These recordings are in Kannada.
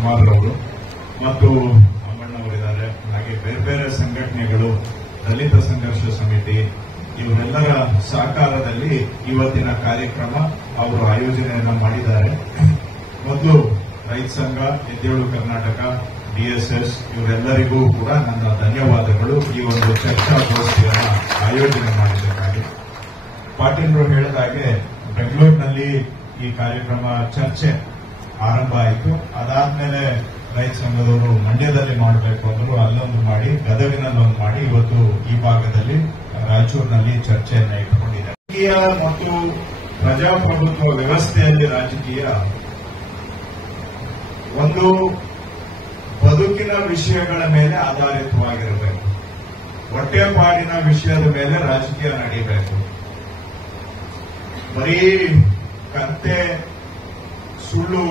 ಕುಮಾರ್ ಅವರು ಮತ್ತು ಅಮ್ಮಣ್ಣವರಿದ್ದಾರೆ. ಹಾಗೆ ಬೇರೆ ಬೇರೆ ಸಂಘಟನೆಗಳು, ದಲಿತ ಸಂಘರ್ಷ ಸಮಿತಿ, ಇವರೆಲ್ಲರ ಸಹಕಾರದಲ್ಲಿ ಇವತ್ತಿನ ಕಾರ್ಯಕ್ರಮ ಅವರು ಆಯೋಜನೆಯನ್ನ ಮಾಡಿದ್ದಾರೆ. ಮೊದಲು ರೈತ ಸಂಘ, ಎದ್ದೇಳು ಕರ್ನಾಟಕ, ಡಿಎಸ್ಎಸ್ ಇವರೆಲ್ಲರಿಗೂ ಕೂಡ ನನ್ನ ಧನ್ಯವಾದಗಳು ಈ ಒಂದು ಚರ್ಚಾಗೋಷ್ಠಿಯನ್ನ ಆಯೋಜನೆ ಮಾಡಿದ್ದಕ್ಕಾಗಿ. ಪಾಟೀಲ್ರು ಹೇಳಿದ ಹಾಗೆ ಬೆಂಗಳೂರಿನಲ್ಲಿ ಈ ಕಾರ್ಯಕ್ರಮ ಚರ್ಚೆ ಆರಂಭ ಆಯಿತು. ಅದಾದ್ಮೇಲೆ ರೈತ ಸಂಘದವರು ಮಂಡ್ಯದಲ್ಲಿ ಮಾಡಬೇಕು ಅಂದ್ರು, ಅಲ್ಲೊಂದು ಮಾಡಿ, ಗದಗಿನಲ್ಲೊಂದು ಮಾಡಿ, ಇವತ್ತು ಈ ಭಾಗದಲ್ಲಿ ರಾಯಚೂರಿನಲ್ಲಿ ಚರ್ಚೆಯನ್ನ ಇಟ್ಕೊಂಡಿದೆ. ರಾಜಕೀಯ ಮತ್ತು ಪ್ರಜಾಪ್ರಭುತ್ವ ವ್ಯವಸ್ಥೆಯಲ್ಲಿ ರಾಜಕೀಯ ಒಂದು ಬದುಕಿನ ವಿಷಯಗಳ ಮೇಲೆ ಆಧಾರಿತವಾಗಿರಬೇಕು. ಹೊಟ್ಟೆಪಾಡಿನ ವಿಷಯದ ಮೇಲೆ ರಾಜಕೀಯ ನಡೀಬೇಕು. ಬರೀ ಕತೆ, ಸುಳ್ಳು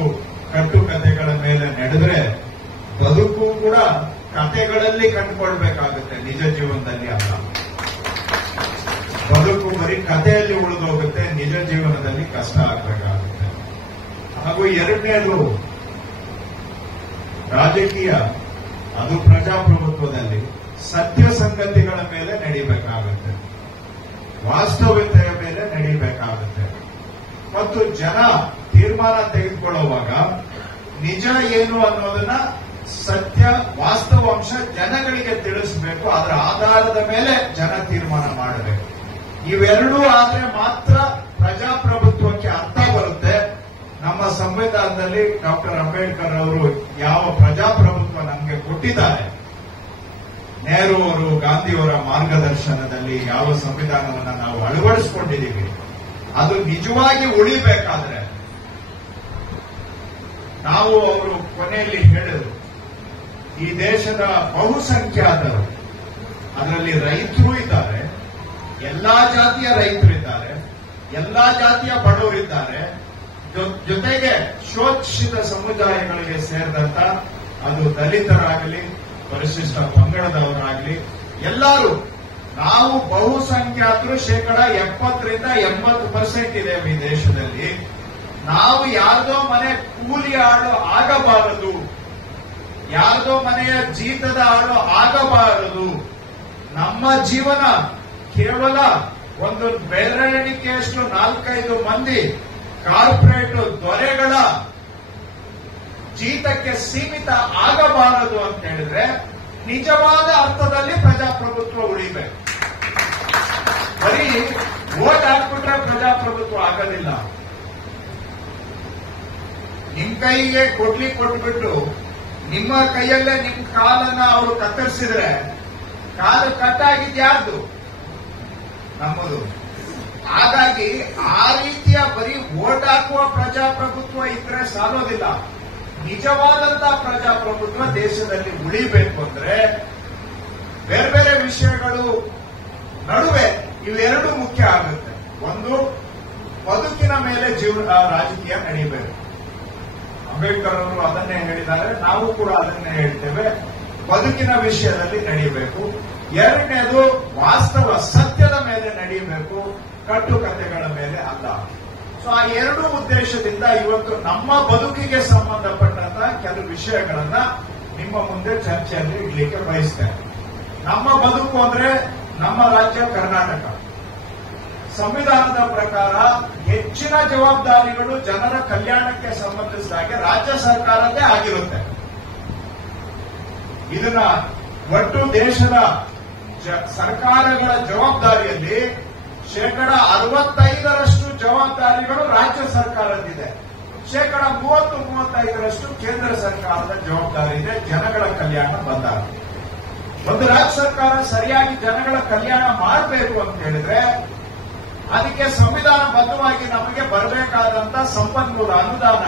ಕಟ್ಟುಕತೆಗಳ ಮೇಲೆ ನಡೆದ್ರೆ ಬದುಕು ಕೂಡ ಕತೆಗಳಲ್ಲಿ ಕಂಡುಕೊಳ್ಬೇಕಾಗುತ್ತೆ, ನಿಜ ಜೀವನದಲ್ಲಿ ಅಲ್ಲ. ಬದುಕು ಬರೀ ಕಥೆಯಲ್ಲಿ ಉಳಿದೋಗುತ್ತೆ, ನಿಜ ಜೀವನದಲ್ಲಿ ಕಷ್ಟ ಆಗಬೇಕಾಗುತ್ತೆ. ಹಾಗೂ ಎರಡನೇದು, ರಾಜಕೀಯ ಅದು ಪ್ರಜಾಪ್ರಭುತ್ವದಲ್ಲಿ ಸತ್ಯ ಸಂಗತಿಗಳ ಮೇಲೆ ನಡೀಬೇಕಾಗುತ್ತೆ, ವಾಸ್ತವಿಕತೆಯ ಮೇಲೆ ನಡೀಬೇಕಾಗುತ್ತೆ. ಮತ್ತು ಜನ ತೀರ್ಮಾನ ತೆಗೆದುಕೊಳ್ಳುವಾಗ ನಿಜ ಏನು ಅನ್ನೋದನ್ನ, ಸತ್ಯ ವಾಸ್ತವಾಂಶ ಜನಗಳಿಗೆ ತಿಳಿಸಬೇಕು. ಅದರ ಆಧಾರದ ಮೇಲೆ ಜನ ತೀರ್ಮಾನ ಮಾಡಬೇಕು. ಇವೆರಡೂ ಆದ್ರೆ ಮಾತ್ರ ಪ್ರಜಾಪ್ರಭುತ್ವಕ್ಕೆ ಅರ್ಥ ಬರುತ್ತೆ. ನಮ್ಮ ಸಂವಿಧಾನದಲ್ಲಿ ಡಾಕ್ಟರ್ ಅಂಬೇಡ್ಕರ್ ಅವರು ಯಾವ ಪ್ರಜಾಪ್ರಭುತ್ವ ನಮಗೆ ಕೊಟ್ಟಿದ್ದಾರೆ, ನೆಹರು ಅವರು, ಗಾಂಧಿಯವರ ಮಾರ್ಗದರ್ಶನದಲ್ಲಿ ಯಾವ ಸಂವಿಧಾನವನ್ನು ನಾವು ಅಳವಡಿಸಿಕೊಂಡಿದ್ದೀವಿ, ಅದು ನಿಜವಾಗಿ ಉಳಿಬೇಕಾದ್ರೆ ನಾವು, ಅವರು ಕೊನೆಯಲ್ಲಿ ಹೇಳಿದರು, ಈ ದೇಶದ ಬಹುಸಂಖ್ಯಾತರು, ಅದರಲ್ಲಿ ರೈತರು ಇದ್ದಾರೆ, ಎಲ್ಲಾ ಜಾತಿಯ ರೈತರಿದ್ದಾರೆ, ಎಲ್ಲಾ ಜಾತಿಯ ಬಡವರಿದ್ದಾರೆ, ಜೊತೆಗೆ ಶೋಷಿತ ಸಮುದಾಯಗಳಿಗೆ ಸೇರಿದಂತ ಅದು ದಲಿತರಾಗಲಿ, ಪರಿಶಿಷ್ಟ ಪಂಗಡದವರಾಗಲಿ, ಎಲ್ಲರೂ ನಾವು ಬಹುಸಂಖ್ಯಾತರು 70% ಇದ್ದೇವೆ ಈ ದೇಶದಲ್ಲಿ. ನಾವು ಯಾರ್ದೋ ಮನೆ ಕೂಲಿ ಆಳು ಆಗಬಾರದು, ಯಾರ್ದೋ ಮನೆಯ ಜೀತದ ಆಳು ಆಗಬಾರದು. ನಮ್ಮ ಜೀವನ ಕೇವಲ ಒಂದು ಬೆರಳೆಣಿಕೆಯಷ್ಟು 4-5 ಮಂದಿ ಕಾರ್ಪೊರೇಟ್ ದೊರೆಗಳ ಜೀತಕ್ಕೆ ಸೀಮಿತ ಆಗಬಾರದು ಅಂತ ಹೇಳಿದ್ರೆ ನಿಜವಾದ ಅರ್ಥದಲ್ಲಿ ಪ್ರಜಾಪ್ರಭುತ್ವ ಉಳಿಬೇಕು. ಬರೀ ವೋಟ್ ಹಾಕ್ಬಿಟ್ರೆ ಪ್ರಜಾಪ್ರಭುತ್ವ ಆಗೋದಿಲ್ಲ. ನಿಮ್ ಕೈಗೆ ಕೊಟ್ಬಿಟ್ಟು ನಿಮ್ಮ ಕೈಯಲ್ಲೇ ನಿಮ್ ಕಾಲನ್ನ ಅವರು ಕತ್ತರಿಸಿದ್ರೆ ಕಾಲು ಕಟ್ಟಾಗಿದ್ಯಾರ್ದು? ನಮ್ಮದು. ಹಾಗಾಗಿ ಆ ರೀತಿಯ ಬರೀ ವೋಟ್ ಹಾಕುವ ಪ್ರಜಾಪ್ರಭುತ್ವ ಇದ್ರೆ ಸಾಲೋದಿಲ್ಲ. ನಿಜವಾದಂತಹ ಪ್ರಜಾಪ್ರಭುತ್ವ ದೇಶದಲ್ಲಿ ಉಳಿಬೇಕು ಅಂದ್ರೆ ಬೇರೆ ಬೇರೆ ವಿಷಯಗಳು ನಡುವೆ ಇವೆರಡು ಮುಖ್ಯ ಆಗುತ್ತೆ. ಒಂದು, ಬದುಕಿನ ಮೇಲೆ ರಾಜಕೀಯ ನಡೀಬೇಕು. ಅಂಬೇಡ್ಕರ್ ಅವರು ಅದನ್ನೇ ಹೇಳಿದ್ದಾರೆ, ನಾವು ಕೂಡ ಅದನ್ನೇ ಹೇಳ್ತೇವೆ. ಬದುಕಿನ ವಿಷಯದಲ್ಲಿ ನಡೀಬೇಕು. ಎರಡನೇದು, ವಾಸ್ತವ ಸತ್ಯದ ಮೇಲೆ ನಡೀಬೇಕು, ಕಟ್ಟುಕತೆಗಳ ಮೇಲೆ ಅಲ್ಲ. ಸೊ ಆ ಎರಡೂ ಉದ್ದೇಶದಿಂದ ಇವತ್ತು ನಮ್ಮ ಬದುಕಿಗೆ ಸಂಬಂಧಪಟ್ಟಂತಹ ಕೆಲವು ವಿಷಯಗಳನ್ನ ನಿಮ್ಮ ಮುಂದೆ ಚರ್ಚೆಯಲ್ಲಿ ಇಡ್ಲಿಕ್ಕೆ ಬಯಸ್ತೇನೆ. ನಮ್ಮ ಬದುಕು ಅಂದ್ರೆ ನಮ್ಮ ರಾಜ್ಯ ಕರ್ನಾಟಕ. ಸಂವಿಧಾನದ ಪ್ರಕಾರ ಹೆಚ್ಚಿನ ಜವಾಬ್ದಾರಿಗಳು ಜನರ ಕಲ್ಯಾಣಕ್ಕೆ ಸಂಬಂಧಿಸಿದಾಗೆ ರಾಜ್ಯ ಸರ್ಕಾರದ್ದೇ ಆಗಿರುತ್ತೆ. ಇದನ್ನ ಒಟ್ಟು ದೇಶದ ಸರ್ಕಾರಗಳ ಜವಾಬ್ದಾರಿಯಲ್ಲಿ 65% ಜವಾಬ್ದಾರಿಗಳು ರಾಜ್ಯ ಸರ್ಕಾರದಿದೆ, 30-35% ಕೇಂದ್ರ ಸರ್ಕಾರದ ಜವಾಬ್ದಾರಿ ಇದೆ ಜನಗಳ ಕಲ್ಯಾಣ ಬಂದಾಗ. ಒಂದು ರಾಜ್ಯ ಸರ್ಕಾರ ಸರಿಯಾಗಿ ಜನಗಳ ಕಲ್ಯಾಣ ಮಾಡಬೇಕು ಅಂತ ಹೇಳಿದ್ರೆ ಅದಕ್ಕೆ ಸಂವಿಧಾನಬದ್ಧವಾಗಿ ನಮಗೆ ಬರಬೇಕಾದಂತ ಸಂಪನ್ಮೂಲ, ಅನುದಾನ,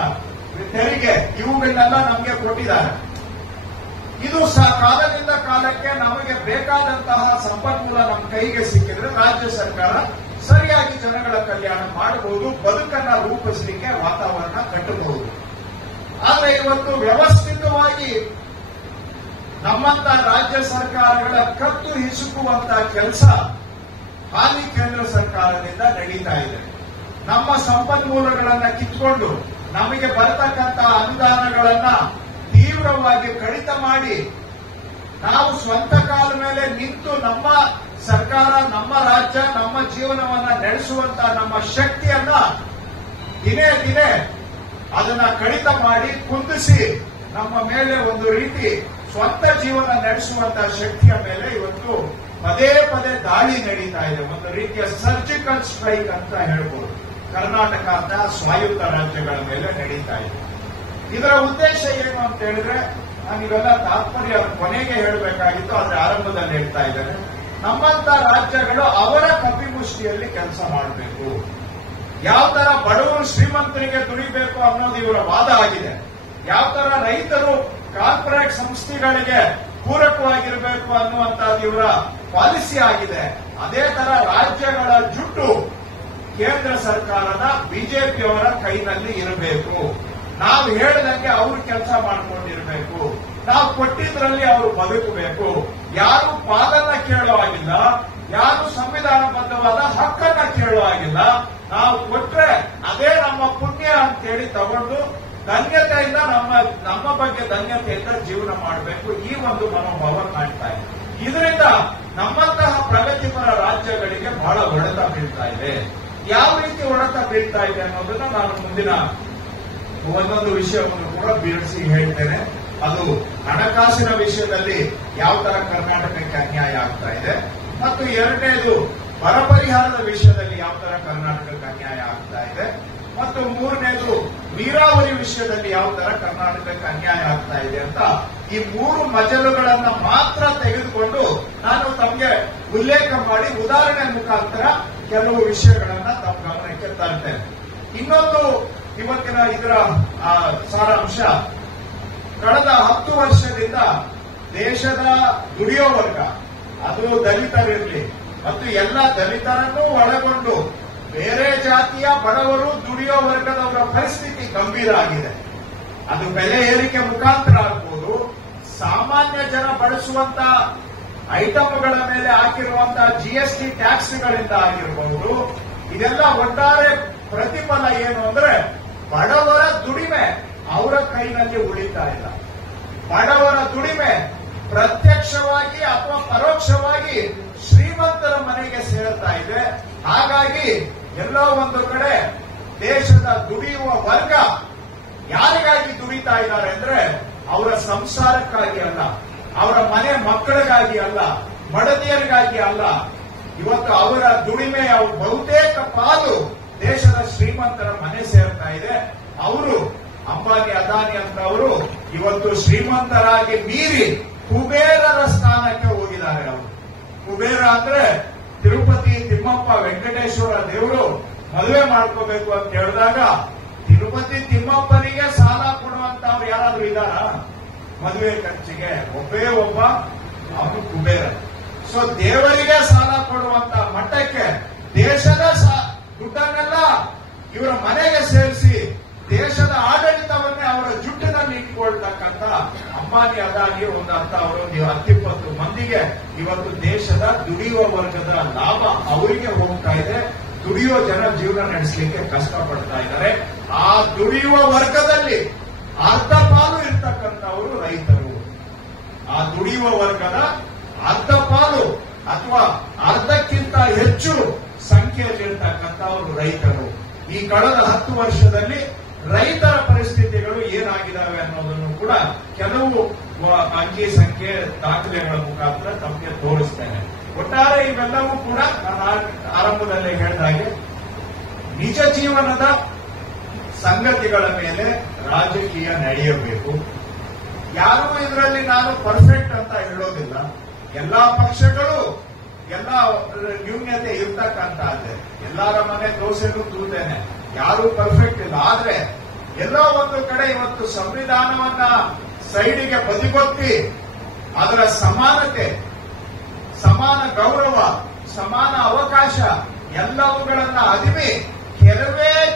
ತೆರಿಗೆ ಇವುಗಳನ್ನೆಲ್ಲ ನಮಗೆ ಕೊಟ್ಟಿದ್ದಾರೆ. ಇದು ಕಾಲದಿಂದ ಕಾಲಕ್ಕೆ ನಮಗೆ ಬೇಕಾದಂತಹ ಸಂಪನ್ಮೂಲ ನಮ್ಮ ಕೈಗೆ ಸಿಕ್ಕಿದ್ರೆ ರಾಜ್ಯ ಸರ್ಕಾರ ಸರಿಯಾಗಿ ಜನಗಳ ಕಲ್ಯಾಣ ಮಾಡಬಹುದು, ಬದುಕನ್ನ ರೂಪಿಸಲಿಕ್ಕೆ ವಾತಾವರಣ ಕಟ್ಟಬಹುದು. ಆದರೆ ಇವತ್ತು ವ್ಯವಸ್ಥಿತವಾಗಿ ನಮ್ಮಂತ ರಾಜ್ಯ ಸರ್ಕಾರಗಳ ಕತ್ತು ಹಿಸುಕುವಂತ ಕೆಲಸ ಹಾಲಿ ಕೇಂದ್ರ ಸರ್ಕಾರದಿಂದ ನಡೀತಾ ಇದೆ. ನಮ್ಮ ಸಂಪನ್ಮೂಲಗಳನ್ನ ಕಿತ್ಕೊಂಡು ನಮಗೆ ಬರತಕ್ಕಂತ ಅನುದಾನಗಳನ್ನ ತಾತ್ಕಾಲಿಕವಾಗಿ ಕಡಿತ ಮಾಡಿ ನಾವು ಸ್ವಂತ ಕಾಲ ಮೇಲೆ ನಿಂತು ನಮ್ಮ ಸರ್ಕಾರ, ನಮ್ಮ ರಾಜ್ಯ, ನಮ್ಮ ಜೀವನವನ್ನ ನಡೆಸುವಂತ ನಮ್ಮ ಶಕ್ತಿಯನ್ನ ದಿನೇ ದಿನೇ ಅದನ್ನ ಕಡಿತ ಮಾಡಿ ಕುಂದಿಸಿ ನಮ್ಮ ಮೇಲೆ ಒಂದು ರೀತಿ ಸ್ವಂತ ಜೀವನ ನಡೆಸುವಂತ ಶಕ್ತಿಯ ಮೇಲೆ ಇವತ್ತು ಪದೇ ಪದೇ ದಾಳಿ ನಡೀತಾ ಇದೆ. ಒಂದು ರೀತಿಯ ಸರ್ಜಿಕಲ್ ಸ್ಟ್ರೈಕ್ ಅಂತ ಹೇಳ್ಬೋದು. ಕರ್ನಾಟಕ ಅಂತ ಸ್ವಾಯತ್ತ ರಾಜ್ಯಗಳ ಮೇಲೆ ನಡೀತಾ ಇದೆ. ಇದರ ಉದ್ದೇಶ ಏನು ಅಂತ ಹೇಳಿದ್ರೆ, ನಾನು ಇವೆಲ್ಲ ತಾತ್ಪರ್ಯ ಕೊನೆಗೆ ಹೇಳಬೇಕಾಗಿತ್ತು, ಆದ್ರೆ ಆರಂಭದಲ್ಲಿ ಹೇಳ್ತಾ ಇದ್ದೇನೆ. ನಮ್ಮಂತ ರಾಜ್ಯಗಳು ಅವರ ಕಪಿಮುಷ್ಟಿಯಲ್ಲಿ ಕೆಲಸ ಮಾಡಬೇಕು. ಯಾವ ತರ ಬಡವರು ಶ್ರೀಮಂತರಿಗೆ ದುಡಿಬೇಕು ಅನ್ನೋದು ಇವರ ವಾದ ಆಗಿದೆ. ಯಾವ ತರ ರೈತರು ಕಾರ್ಪೊರೇಟ್ ಸಂಸ್ಥೆಗಳಿಗೆ ಪೂರಕವಾಗಿರಬೇಕು ಅನ್ನುವಂತದ್ದು ಇವರ ಪಾಲಿಸಿ ಆಗಿದೆ. ಅದೇ ತರ ರಾಜ್ಯಗಳ ಜುಟ್ಟು ಕೇಂದ್ರ ಸರ್ಕಾರದ ಬಿಜೆಪಿಯವರ ಕೈನಲ್ಲಿ ಇರಬೇಕು. ನಾವು ಹೇಳಿದಂಗೆ ಅವರು ಕೆಲಸ ಮಾಡ್ಕೊಂಡಿರಬೇಕು. ನಾವು ಕೊಟ್ಟಿದ್ರಲ್ಲಿ ಅವರು ಬದುಕಬೇಕು. ಯಾರು ಪಾಲನ್ನ ಕೇಳೋ ಆಗಿಲ್ಲ, ಯಾರು ಸಂವಿಧಾನಬದ್ಧವಾದ ಹಕ್ಕನ್ನ ಕೇಳೋ ಆಗಿಲ್ಲ. ನಾವು ಕೊಟ್ರೆ ಅದೇ ನಮ್ಮ ಪುಣ್ಯ ಅಂತೇಳಿ ತಗೊಂಡು ಧನ್ಯತೆಯಿಂದ ನಮ್ಮ ಬಗ್ಗೆ ಧನ್ಯತೆಯಿಂದ ಜೀವನ ಮಾಡಬೇಕು. ಈ ಒಂದು ಮನೋಭಾವ ಕಾಣ್ತಾ ಇದೆ. ಇದರಿಂದ ನಮ್ಮಂತಹ ಪ್ರಗತಿಪರ ರಾಜ್ಯಗಳಿಗೆ ಬಹಳ ಹೊಡೆತ ಬೀಳ್ತಾ ಇದೆ. ಯಾವ ರೀತಿ ಹೊಡೆತ ಬೀಳ್ತಾ ಇದೆ ಅನ್ನೋದನ್ನ ನಾನು ಮುಂದಿನ ಒಂದೊಂದು ವಿಷಯವನ್ನು ಕೂಡ ಬಿಡಿಸಿ ಹೇಳ್ತೇನೆ. ಅದು ಹಣಕಾಸಿನ ವಿಷಯದಲ್ಲಿ ಯಾವ ತರ ಕರ್ನಾಟಕಕ್ಕೆ ಅನ್ಯಾಯ ಆಗ್ತಾ ಇದೆ, ಮತ್ತು ಎರಡನೇದು ಬರ ಪರಿಹಾರದ ವಿಷಯದಲ್ಲಿ ಯಾವ ತರ ಕರ್ನಾಟಕಕ್ಕೆ ಅನ್ಯಾಯ ಆಗ್ತಾ ಇದೆ, ಮತ್ತು ಮೂರನೇದು ನೀರಾವರಿ ವಿಷಯದಲ್ಲಿ ಯಾವ ತರ ಕರ್ನಾಟಕಕ್ಕೆ ಅನ್ಯಾಯ ಆಗ್ತಾ ಇದೆ ಅಂತ ಈ ಮೂರು ಮಜಲುಗಳನ್ನ ಮಾತ್ರ ತೆಗೆದುಕೊಂಡು ನಾನು ತಮಗೆ ಉಲ್ಲೇಖ ಮಾಡಿ ಉದಾಹರಣೆ ಮುಖಾಂತರ ಕೆಲವು ವಿಷಯಗಳನ್ನ ತಮ್ಮ ಗಮನಕ್ಕೆ ತರ್ತೇನೆ. ಇನ್ನೊಂದು ಇವತ್ತಿನ ಇದರ ಸಾರಾಂಶ, ಕಳೆದ 10 ವರ್ಷದಿಂದ ದೇಶದ ದುಡಿಯೋ ವರ್ಗ, ಅದು ದಲಿತರಿರಲಿ ಮತ್ತು ಎಲ್ಲ ದಲಿತರನ್ನೂ ಒಳಗೊಂಡು ಬೇರೆ ಜಾತಿಯ ಬಡವರು ದುಡಿಯೋ ವರ್ಗದವರ ಪರಿಸ್ಥಿತಿ ಗಂಭೀರ ಆಗಿದೆ. ಅದು ಬೆಲೆ ಏರಿಕೆ ಮುಖಾಂತರ ಆಗ್ಬೋದು, ಸಾಮಾನ್ಯ ಜನ ಬಳಸುವಂತ ಐಟಮ್ಗಳ ಮೇಲೆ ಹಾಕಿರುವಂತಹ ಜಿಎಸ್ಟಿ ಟ್ಯಾಕ್ಸ್ಗಳಿಂದ ಆಗಿರಬಹುದು. ಇದೆಲ್ಲ ಒಟ್ಟಾರೆ ಪ್ರತಿಫಲ ಏನು ಅಂದ್ರೆ ಬಡವರ ದುಡಿಮೆ ಅವರ ಕೈನಲ್ಲಿ ಉಳಿತಾ ಇಲ್ಲ. ಬಡವರ ದುಡಿಮೆ ಪ್ರತ್ಯಕ್ಷವಾಗಿ ಅಥವಾ ಪರೋಕ್ಷವಾಗಿ ಶ್ರೀಮಂತರ ಮನೆಗೆ ಸೇರ್ತಾ ಇದೆ. ಹಾಗಾಗಿ ಎಲ್ಲೋ ಒಂದು ಕಡೆ ದೇಶದ ದುಡಿಯುವ ವರ್ಗ ಯಾರಿಗಾಗಿ ದುಡಿತಾ ಇದ್ದಾರೆ ಅಂದ್ರೆ ಅವರ ಸಂಸಾರಕ್ಕಾಗಿ ಅಲ್ಲ, ಅವರ ಮನೆ ಮಕ್ಕಳಿಗಾಗಿ ಅಲ್ಲ, ಮಡದಿಯರಿಗಾಗಿ ಅಲ್ಲ. ಇವತ್ತು ಅವರ ದುಡಿಮೆಯ ಬಹುತೇಕ ಪಾಲು ದೇಶದ ಶ್ರೀಮಂತರ ಮನೆ ಸೇರ್ತಾ ಇದೆ. ಅವರು ಅಂಬಾನಿ, ಅದಾನಿ ಅಂತ ಅವರು ಇವತ್ತು ಶ್ರೀಮಂತರಾಗಿ ಮೀರಿ ಕುಬೇರರ ಸ್ಥಾನಕ್ಕೆ ಹೋಗಿದ್ದಾರೆ. ಅವರು ಕುಬೇರ ಅಂದ್ರೆ ತಿರುಪತಿ ತಿಮ್ಮಪ್ಪ ವೆಂಕಟೇಶ್ವರ ದೇವರು ಮದುವೆ ಮಾಡ್ಕೋಬೇಕು ಅಂತ ಹೇಳಿದಾಗ ತಿರುಪತಿ ತಿಮ್ಮಪ್ಪನಿಗೆ ಸಾಲ ಕೊಡುವಂತವ್ರು ಯಾರಾದ್ರೂ ಇದ್ದಾರ? ಮದುವೆ ಖರ್ಚಿಗೆ ಒಬ್ಬೇ ಒಬ್ಬ, ಅವನು ಕುಬೇರ. ಸೊ ದೇವರಿಗೆ ಸಾಲ ಕೊಡುವಂತ ಮಟ್ಟಕ್ಕೆ ದೇಶದ ದುಡ್ಡನ್ನೆಲ್ಲ ಇವರ ಮನೆಗೆ ಸೇರಿಸಿ ದೇಶದ ಆಡಳಿತವನ್ನೇ ಅವರ ಜುಟ್ಟಿನಲ್ಲಿ ಇಟ್ಕೊಳ್ತಕ್ಕಂಥ ಅಂಬಾನಿ, ಅದಾನಿ ಒಂದು ಅರ್ಥ ಅವರು 10-20 ಮಂದಿಗೆ ಇವತ್ತು ದೇಶದ ದುಡಿಯುವ ವರ್ಗದ ಲಾಭ ಅವರಿಗೆ ಹೋಗ್ತಾ ಇದೆ. ದುಡಿಯುವ ಜನ ಜೀವನ ನಡೆಸಲಿಕ್ಕೆ ಕಷ್ಟಪಡ್ತಾ ಇದ್ದಾರೆ. ಆ ದುಡಿಯುವ ವರ್ಗದಲ್ಲಿ ಅರ್ಧ ಪಾಲು ಇರ್ತಕ್ಕಂಥವರು ರೈತರು. ಆ ದುಡಿಯುವ ವರ್ಗದ ಅರ್ಧ ಪಾಲು ಅಥವಾ ಅರ್ಧಕ್ಕಿಂತ ಹೆಚ್ಚು ಸಂಖ್ಯೆಯಲ್ಲಿರ್ತಕ್ಕಂಥವರು ರೈತರು. ಈ ಕಳೆದ 10 ವರ್ಷದಲ್ಲಿ ರೈತರ ಪರಿಸ್ಥಿತಿಗಳು ಏನಾಗಿದ್ದಾವೆ ಅನ್ನೋದನ್ನು ಕೂಡ ಕೆಲವು ಅಂಕಿ ಸಂಖ್ಯೆ ದಾಖಲೆಗಳ ಮುಖಾಂತರ ತಮಗೆ ತೋರಿಸ್ತೇನೆ. ಒಟ್ಟಾರೆ ಇವೆಲ್ಲವೂ ಕೂಡ ನಾನು ಆರಂಭದಲ್ಲೇ ಹೇಳಿದ ಹಾಗೆ ನಿಜ ಜೀವನದ ಸಂಗತಿಗಳ ಮೇಲೆ ರಾಜಕೀಯ ನಡೆಯಬೇಕು. ಯಾರೂ ಇದರಲ್ಲಿ ನಾನು ಪರ್ಫೆಕ್ಟ್ ಅಂತ ಹೇಳೋದಿಲ್ಲ. ಎಲ್ಲಾ ಪಕ್ಷಗಳು ಎಲ್ಲ ನ್ಯೂನ್ಯತೆ ಇರ್ತಕ್ಕಂಥದ್ದೇ. ಎಲ್ಲರ ಮನೆ ದೋಸೆನೂ ತೂತೇನೆ, ಯಾರೂ ಪರ್ಫೆಕ್ಟ್ ಇಲ್ಲ. ಆದ್ರೆ ಎಲ್ಲೋ ಒಂದು ಕಡೆ ಇವತ್ತು ಸಂವಿಧಾನವನ್ನ ಸೈಡಿಗೆ ಬದಿಗೊತ್ತಿ ಅದರ ಸಮಾನತೆ, ಸಮಾನ ಗೌರವ, ಸಮಾನ ಅವಕಾಶ ಎಲ್ಲವುಗಳನ್ನ ಅದಿಮಿ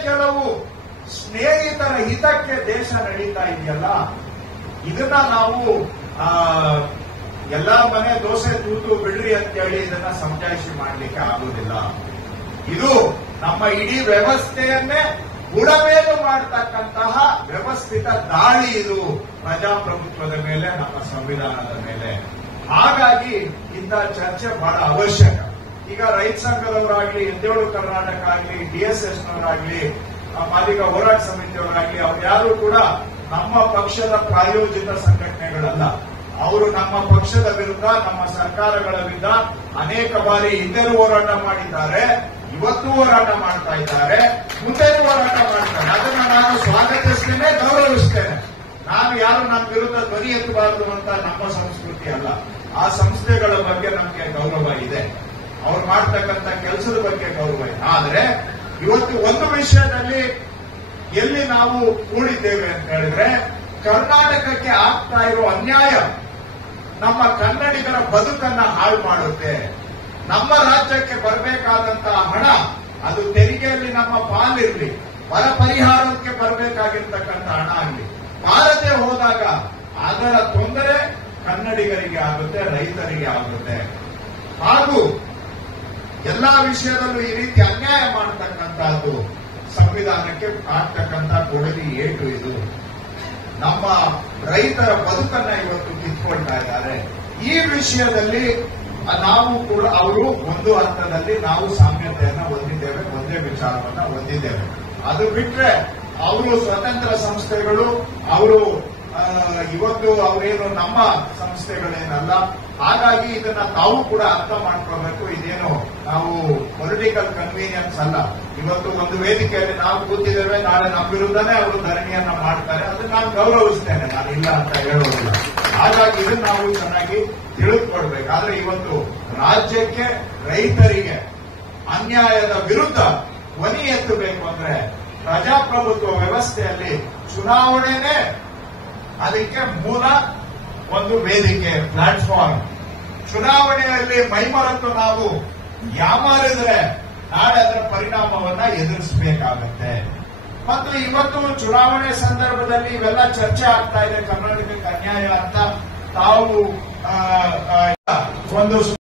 ಕೆಲವು ಸ್ನೇಹಿತರ ಹಿತಕ್ಕೆ ದೇಶ ನಡೀತಾ ಇದೆಯಲ್ಲ, ಇದನ್ನ ನಾವು ಎಲ್ಲಾ ಮನೆ ದೋಸೆ ತೂತು ಬಿಡ್ರಿ ಅಂತೇಳಿ ಇದನ್ನ ಸಮಜಾಯಿಷಿ ಮಾಡಲಿಕ್ಕೆ ಆಗುವುದಿಲ್ಲ. ಇದು ನಮ್ಮ ಇಡೀ ವ್ಯವಸ್ಥೆಯನ್ನೇ ಬುಡಮೇಲು ಮಾಡತಕ್ಕಂತಹ ವ್ಯವಸ್ಥಿತ ದಾಳಿ ಇದು ಪ್ರಜಾಪ್ರಭುತ್ವದ ಮೇಲೆ, ನಮ್ಮ ಸಂವಿಧಾನದ ಮೇಲೆ. ಹಾಗಾಗಿ ಇಂಥ ಚರ್ಚೆ ಬಹಳ ಅವಶ್ಯಕ. ಈಗ ರೈತ ಸಂಘದವರಾಗ್ಲಿ, ಎದ್ದೇಳು ಕರ್ನಾಟಕ ಆಗ್ಲಿ, DSSನವರಾಗ್ಲಿ, ಮಾದಿಗ ಹೋರಾಟ ಸಮಿತಿಯವರಾಗ್ಲಿ, ಅವ್ರು ಯಾರು ಕೂಡ ನಮ್ಮ ಪಕ್ಷದ ಪ್ರಾಯೋಜಿತ ಸಂಘಟನೆಗಳಲ್ಲ. ಅವರು ನಮ್ಮ ಪಕ್ಷದ ವಿರುದ್ಧ, ನಮ್ಮ ಸರ್ಕಾರಗಳ ವಿರುದ್ಧ ಅನೇಕ ಬಾರಿ ಹಿಂದೆನೂ ಹೋರಾಟ ಮಾಡಿದ್ದಾರೆ, ಇವತ್ತು ಹೋರಾಟ ಮಾಡ್ತಾ ಇದ್ದಾರೆ, ಮುಂದೆ ಹೋರಾಟ ಮಾಡ್ತಾರೆ. ಅದನ್ನ ನಾನು ಸ್ವಾಗತಿಸ್ತೇನೆ, ಗೌರವಿಸ್ತೇನೆ. ನಾನು ಯಾರು ನನ್ನ ವಿರುದ್ಧ ಧ್ವನಿ ಎತ್ತಬಾರದು ಅಂತ ನಮ್ಮ ಸಂಸ್ಕೃತಿ ಅಲ್ಲ. ಆ ಸಂಸ್ಥೆಗಳ ಬಗ್ಗೆ ನಮಗೆ ಗೌರವ ಇದೆ, ಅವ್ರು ಮಾಡ್ತಕ್ಕಂಥ ಕೆಲಸದ ಬಗ್ಗೆ ಗೌರವ ಇದೆ. ಆದ್ರೆ ಇವತ್ತು ಒಂದು ವಿಷಯದಲ್ಲಿ ಎಲ್ಲಿ ನಾವು ಕೂಡಿದ್ದೇವೆ ಅಂತ ಹೇಳಿದ್ರೆ, ಕರ್ನಾಟಕಕ್ಕೆ ಆಗ್ತಾ ಇರೋ ಅನ್ಯಾಯ ನಮ್ಮ ಕನ್ನಡಿಗರ ಬದುಕನ್ನ ಹಾಳು ಮಾಡುತ್ತೆ. ನಮ್ಮ ರಾಜ್ಯಕ್ಕೆ ಬರಬೇಕಾದಂತಹ ಹಣ, ಅದು ತೆರಿಗೆಯಲ್ಲಿ ನಮ್ಮ ಪಾಲಿರಲಿ, ಬರ ಪರಿಹಾರಕ್ಕೆ ಬರಬೇಕಾಗಿರ್ತಕ್ಕಂಥ ಹಣ ಆಗಲಿ, ಬಾರದೆ ಹೋದಾಗ ಅದರ ತೊಂದರೆ ಕನ್ನಡಿಗರಿಗೆ ಆಗುತ್ತೆ, ರೈತರಿಗೆ ಆಗುತ್ತೆ. ಹಾಗೂ ಎಲ್ಲಾ ವಿಷಯದಲ್ಲೂ ಈ ರೀತಿ ಅನ್ಯಾಯ ಮಾಡತಕ್ಕಂಥದ್ದು ಸಂವಿಧಾನಕ್ಕೆ ಆಗ್ತಕ್ಕಂಥ ಕೊಡಲಿ ಏಟು ಇದು. ನಮ್ಮ ರೈತರ ಬದುಕನ್ನ ಇವತ್ತು ಕಿತ್ಕೊಳ್ತಾ ಇದ್ದಾರೆ. ಈ ವಿಷಯದಲ್ಲಿ ನಾವು ಕೂಡ, ಅವರು ಒಂದು ಹಂತದಲ್ಲಿ ನಾವು ಸಾಮ್ಯತೆಯನ್ನ ಹೊಂದಿದ್ದೇವೆ, ಒಂದೇ ವಿಚಾರವನ್ನ ಹೊಂದಿದ್ದೇವೆ. ಅದು ಬಿಟ್ರೆ ಅವರು ಸ್ವತಂತ್ರ ಸಂಸ್ಥೆಗಳು, ಅವರು ಇವತ್ತು ಅವರೇನು ನಮ್ಮ ಸಂಸ್ಥೆಗಳೇನಲ್ಲ. ಹಾಗಾಗಿ ಇದನ್ನ ತಾವು ಕೂಡ ಅರ್ಥ ಮಾಡ್ಕೋಬೇಕು. ಇದೇನು ನಾವು ಪೊಲಿಟಿಕಲ್ ಕನ್ವೀನಿಯನ್ಸ್ ಅಲ್ಲ. ಇವತ್ತು ಒಂದು ವೇದಿಕೆಯಲ್ಲಿ ನಾವು ಕೂತಿದ್ದೇವೆ, ನಾಳೆ ನಮ್ಮ ವಿರುದ್ಧನೇ ಅವರು ಧರಣಿಯನ್ನ ಮಾಡ್ತಾರೆ. ಅದನ್ನ ನಾನು ಗೌರವಿಸ್ತೇನೆ, ನಾನು ಇಲ್ಲ ಅಂತ ಹೇಳೋದಿಲ್ಲ. ಹಾಗಾಗಿ ಇದನ್ನ ನಾವು ಚೆನ್ನಾಗಿ ತಿಳಿದುಕೊಳ್ಬೇಕು. ಆದ್ರೆ ಇವತ್ತು ರಾಜ್ಯಕ್ಕೆ, ರೈತರಿಗೆ ಅನ್ಯಾಯದ ವಿರುದ್ಧ ಧ್ವನಿ ಎತ್ತಬೇಕು ಅಂದ್ರೆ ಪ್ರಜಾಪ್ರಭುತ್ವ ವ್ಯವಸ್ಥೆಯಲ್ಲಿ ಚುನಾವಣೆನೇ ಅದಕ್ಕೆ ಮೂಲ ಒಂದು ವೇದಿಕೆ, ಪ್ಲಾಟ್ಫಾರ್ಮ್. ಚುನಾವಣೆಯಲ್ಲಿ ಮೈಮರೆತು ನಾವು ಯಾಮಾರಿದ್ರೆ ನಾಳೆ ಅದರ ಪರಿಣಾಮವನ್ನ ಎದುರಿಸಬೇಕಾಗತ್ತೆ. ಮತ್ತು ಇವತ್ತು ಚುನಾವಣೆ ಸಂದರ್ಭದಲ್ಲಿ ಇವೆಲ್ಲ ಚರ್ಚೆ ಆಗ್ತಾ ಇದೆ, ಕರ್ನಾಟಕಕ್ಕೆ ಅನ್ಯಾಯ ಅಂತ ತಾವು ಒಂದು